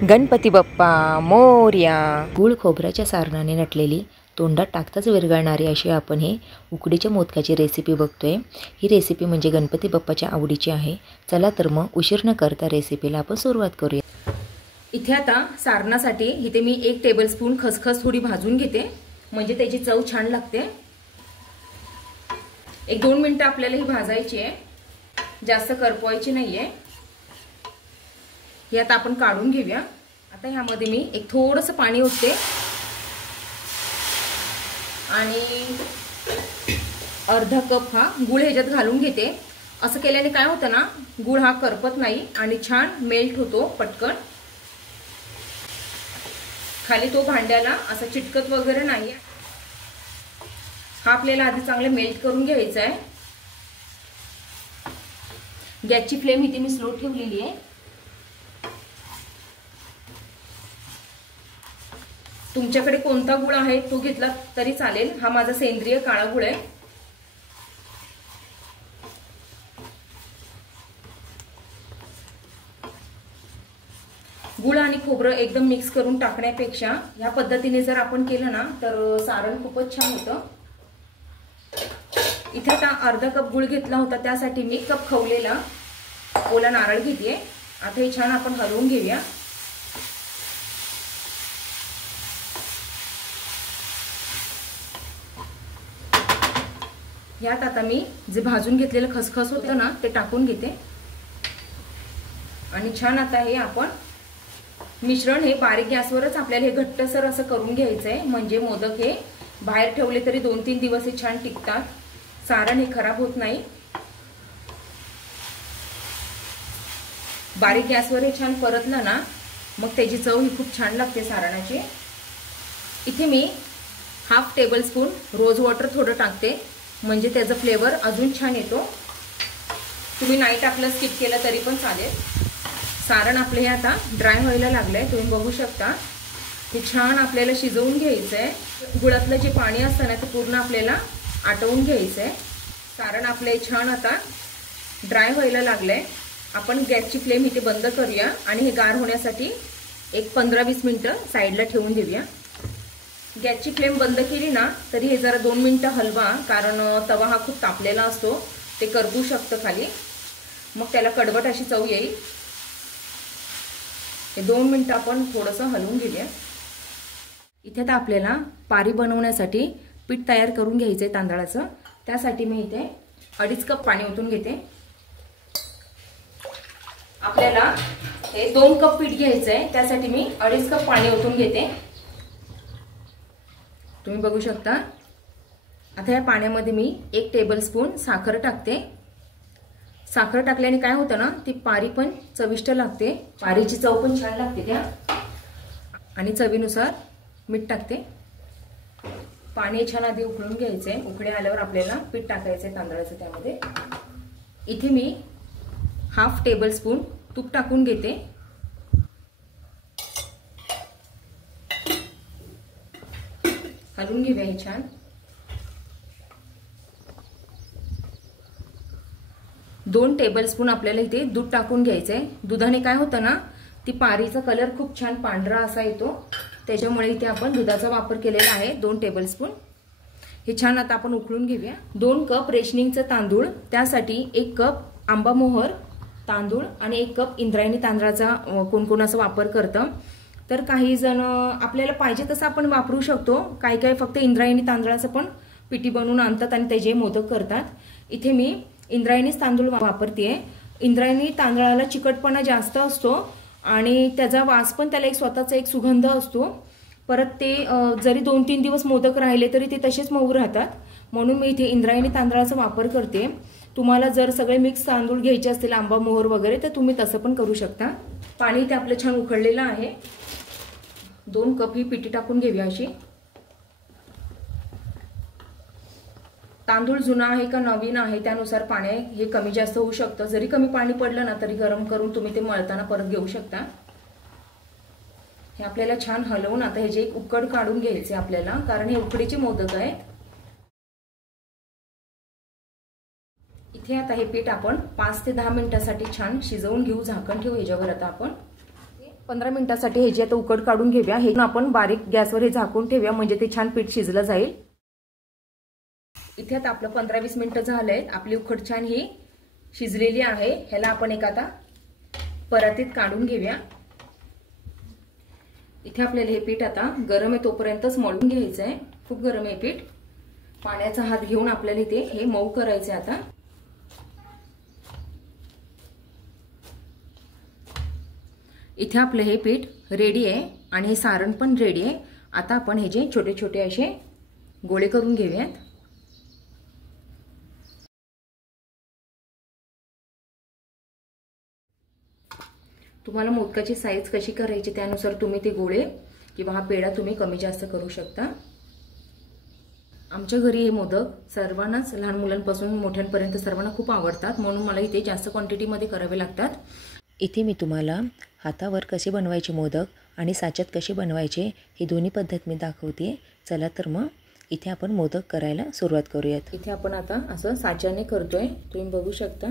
गणपती बाप्पा मोरया। गूळ खोबऱ्याच्या सारणाने नटलेली, तोंडात टाकताच विरघळणारी अशी आपण हे उकडीच्या मोदकाची रेसिपी बघतोय। ही रेसिपी म्हणजे गणपती बाप्पाच्या आवडीची आहे। चला तर मग उशीर न करता रेसिपीला आपण सुरुवात करूया। इथे आता सारणासाठी इथे मी 1 टेबलस्पून खसखस थोडी भाजून घेते, म्हणजे त्याची चव छान लागते। 1-2 मिनिटं आपल्याला ही भाजायची आहे, जास्त करपवायची नाहीये। हे आता आपण काढून घेऊया। आता ह्यामध्ये मी एक थोडंसं पाणी ओतते आणि अर्धा कप हा गूळ ह्याच्यात घालून घेते। असं केल्याने काय होतं ना, गूळ हा करपत नाही आणि छान मेल्ट होतो पटकन। खाली तो भांड्याला असा चिटकत वगैरे नाही। हा आपल्याला आधी चांगले मेल्ट करून घ्यायचा आहे। गॅसची फ्लेम इथे मी स्लो ठेवलेली आहे। तुमच्याकडे कोणता गुळ आहे तो घेतला तरी चालेल। हा माझा सेंद्रिय काळा गुळ आहे। गुळ आणि खोबरं एकदम मिक्स करून टाकण्यापेक्षा या पद्धतीने जर आपण केलं ना तर सारण खूपच छान होतं। इथे आता अर्धा कप गुळ घेतला होता, त्यासाठी मी 1 कप खवलेला ओला नारळ घेतेय। आता हे छान आपण हलवून घेऊया। यात आता मी जे भाजून घेतलेलं खसखस होतं ना ते टाकून घेते आणि छान आता हे आपण मिश्रण हे बारीक गॅसवरच आपल्याला हे घट्टसर असं करून घ्यायचंय, म्हणजे मोदक हे बाहेर ठेवले तरी 2-3 दिवस हे छान टिकतात। सारण हे खराब होत नाही। बारीक गॅसवर हे छान परतलं ना मग त्याची चव ही खूप छान लागते सारणाची। इथे मी 1/2 टेबलस्पून रोज वॉटर थोडं टाकते, म्हणजे त्याचा फ्लेवर अजून छान येतो। तुम्ही नाही टाकलं, स्किप केलं तरी पण चालेल। सारण आपले हे आता ड्राय व्हायला लागलंय, तुम्ही बघू शकता। हे छान आपल्याला शिजवून घ्यायचंय। गुळातलं जे पाणी असतं ना ते पूर्ण आपल्याला आटवून घ्यायचंय। सारण आपले छान आता ड्राय व्हायला लागलंय। आपण गॅसची फ्लेम इथे बंद करूया आणि हे गार होण्यासाठी एक 15-20 मिनिटं साईडला ठेवून देऊया। गॅसची फ्लेम बंद केली ना तरी हे जरा 2 मिनिटं हलवा, कारण तवा हा खूप तापलेला असतो, ते करपू शकतं खाली, मग त्याला कडवट अशी चव येईल। हे 2 मिनिटं आपण थोडंसं हलवून घेऊया। इथे आता आपल्याला पारी बनवण्यासाठी पीठ तयार करून घ्यायचंय तांदळाचं। त्यासाठी मी इथे 2.5 कप पाणी ओतून घेते। आपल्याला हे 2 कप पीठ घ्यायचंय, त्यासाठी मी 2.5 कप पाणी ओतून घेते। तुम्ही बघू शकता। आता या पाण्यामध्ये मी 1 टेबलस्पून साखर टाकते। साखर टाकल्याने काय होतं ना, ती पारी पण चविष्ट लागते, पारीची चव पण छान लागते त्या। आणि चवीनुसार मीठ टाकते। पाणी छान आधी उकळून घ्यायचंय। उकळी आल्यावर आपल्याला पीठ टाकायचंय तांदळाचं त्यामध्ये। इथे मी 1/2 टेबलस्पून तूप टाकून घेते। हलवून घेऊया हे छान। 2 टेबलस्पून आपल्याला इथे दूध टाकून घ्यायचंय। दुधाने काय होतं ना, ती पारीचा कलर खूप छान पांढरा असा येतो, त्याच्यामुळे इथे आपण दुधाचा वापर केलेला आहे 2 टेबलस्पून। हे छान आता आपण उकळून घेऊया। 2 कप रेशनिंगचं तांदूळ, त्यासाठी 1 कप आंबा मोहर तांदूळ आणि 1 कप इंद्रायणी तांदळाचा कोण असा वापर करतं। तर काही जण आपल्याला पाहिजे तसं आपण वापरू शकतो, काही फक्त इंद्रायणी तांदळाचं पण पिठी बनवून आणतात आणि त्याचे मोदक करतात। इथे मी इंद्रायणीच तांदूळ वापरतेय। इंद्रायणी तांदळाला चिकटपणा जास्त असतो आणि त्याचा वास पण, त्याला एक स्वतःचा एक सुगंध असतो। परत ते जरी 2-3 दिवस मोदक राहिले तरी ते तसेच मऊ राहतात, म्हणून मी इथे इंद्रायणी तांदळाचा वापर करते। तुम्हाला जर सगळे मिक्स तांदूळ घ्यायचे असतील, आंबा मोहर वगैरे, तर तुम्ही तसं पण करू शकता। पाणी ते आपलं छान उकळलेलं आहे। 2 कप ही पिठी टाकून घेऊया अशी। तांदूळ जुना आहे का नवीन आहे त्यानुसार पाणी हे कमी जास्त होऊ शकतं। जरी कमी पाणी पडलं ना तरी गरम करून तुम्ही ते मळताना परत घेऊ शकता। हे आपल्याला छान हलवून आता ह्याची एक उकड काढून घ्यायचे आपल्याला, कारण हे उकडीचे मोदक आहेत। इथे आता हे पीठ आपण 5 ते 10 मिनिटांसाठी छान शिजवून घेऊ। झाकण ठेवू ह्याच्यावर। आता आपण 15 मिनिटांसाठी ह्याची आता उकड काढून घेऊया. हे आपण बारीक गॅसवर हे झाकून ठेवूया म्हणजे ते छान पीठ शिजलं जाईल. इथे आता आपलं 15-20 मिनिटं झालंय. आपली उकड छान ही शिजलेली आहे. ह्याला आपण एक आता परातीत काढून घेऊया. इथे आपल्याला हे पीठ आता गरम आहे तोपर्यंतच मळून घ्यायचं आहे. खूप गरम आहे पीठ. पाण्याचा हात घेऊन आपल्याला इथे हे मऊ करायचं आहे. आता इथे आपलं हे पीठ रेडी आहे आणि हे सारण पण रेडी आहे. आता आपण हे जे छोटे छोटे असे गोळे करून घेऊयात. तुम्हाला मोदकाची साईज कशी करायची त्यानुसार तुम्ही ते गोळे किंवा हा पेढा तुम्ही कमी जास्त करू शकता. आमच्या घरी हे मोदक सर्वांनाच, लहान मुलांपासून मोठ्यांपर्यंत सर्वांना खूप आवडतात, म्हणून मला इथे जास्त क्वांटिटीमध्ये करावे लागतात. इथे मी तुम्हाला हातावर कसे बनवायचे मोदक आणि साच्यात कसे बनवायचे ही दोन्ही पद्धत मी दाखवते. चला तर मग इथे आपण मोदक करायला सुरुवात करूयात. इथे आपण आता असं साच्याने करतोय. तुम्ही बघू शकता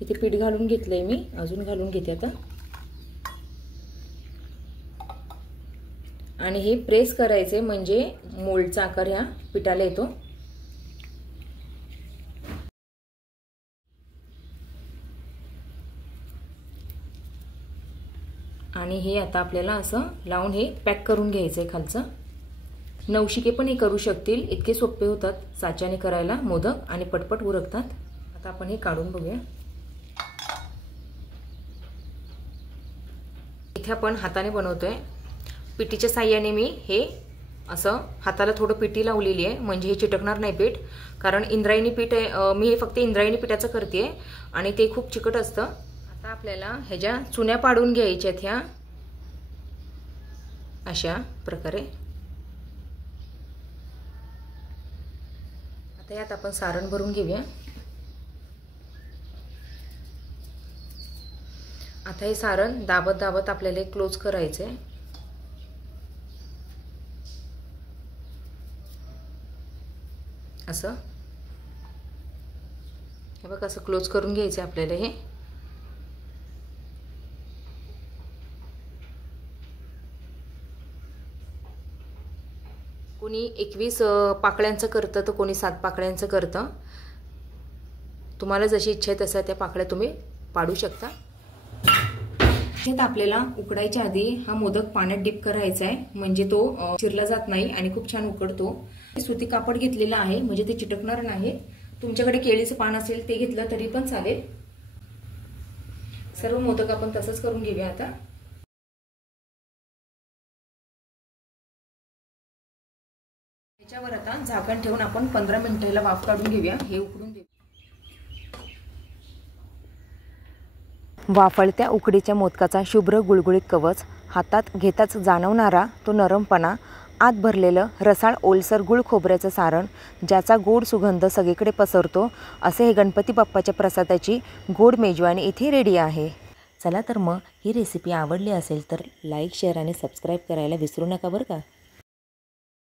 इथे पीठ घालून घेतलंय मी. अजून घालून घेते आता. आणि हे प्रेस करायचे म्हणजे मोल्डचा आकार ह्या पिठाला येतो. आणि हे आता आपल्याला असं लावून हे पॅक करून घ्यायचंय खालचं. नवशिके पण हे करू शकतील. इतके सोपे होतात साच्याने करायला मोदक आणि पटपट उरकतात. आता आपण हे काढून बघूया. इथे आपण हाताने बनवतोय. पिठीच्या साह्याने मी हे असं हाताला थोडं पिठी लावलेली आहे म्हणजे हे चिटकणार नाही पीठ. कारण इंद्रायणी पीठ आहे. मी हे फक्त इंद्रायणी पिठाचं करते आणि ते खूप चिकट असतं. आता आपल्याला ह्याच्या चुन्या पाडून घ्यायच्यात ह्या अशा प्रकारे. आता यात आपण सारण भरून घेऊया. आता हे सारण दाबत दाबत आपल्याला क्लोज करायचंय. असं हे बघा असं क्लोज करून घ्यायचं आपल्याला. हे कोणी 21 पाकळ्यांचं करतं तर कोणी 7 पाकळ्यांचं करतं. तुम्हाला जशी इच्छा आहे तसं त्या पाकळ्या तुम्ही पाडू शकता. तर आपल्याला उकडायच्या आधी हा मोदक पाण्यात डिप करायचा आहे म्हणजे तो चिरला जात नाही आणि खूप छान उकडतो. सुती कापड घेतलेलं आहे म्हणजे ते चिटकणार नाही. तुमच्याकडे केळीचं पान असेल ते घेतलं तरी पण चालेल. सर्व मोदक आपण तसंच करून घेऊया. आता याच्यावर आता झाकण ठेवून आपण 15 मिनिटाला वाफ काढून घेऊया. हे उकडून घेऊ. वाफळत्या उकडीच्या मोदकाचा शुभ्र गुळगुळीत कवच, हातात घेताच जाणवणारा तो नरमपणा, आत भरलेलं रसाळ ओलसर गुळ खोबऱ्याचं सारण ज्याचा गोड सुगंध सगळीकडे पसरतो, असे हे गणपती बाप्पाच्या प्रसादाची गोड मेजवानी इथे रेडी आहे. चला तर मग ही रेसिपी आवडली असेल तर लाईक, शेअर आणि सबस्क्राईब करायला विसरू नका बरं का.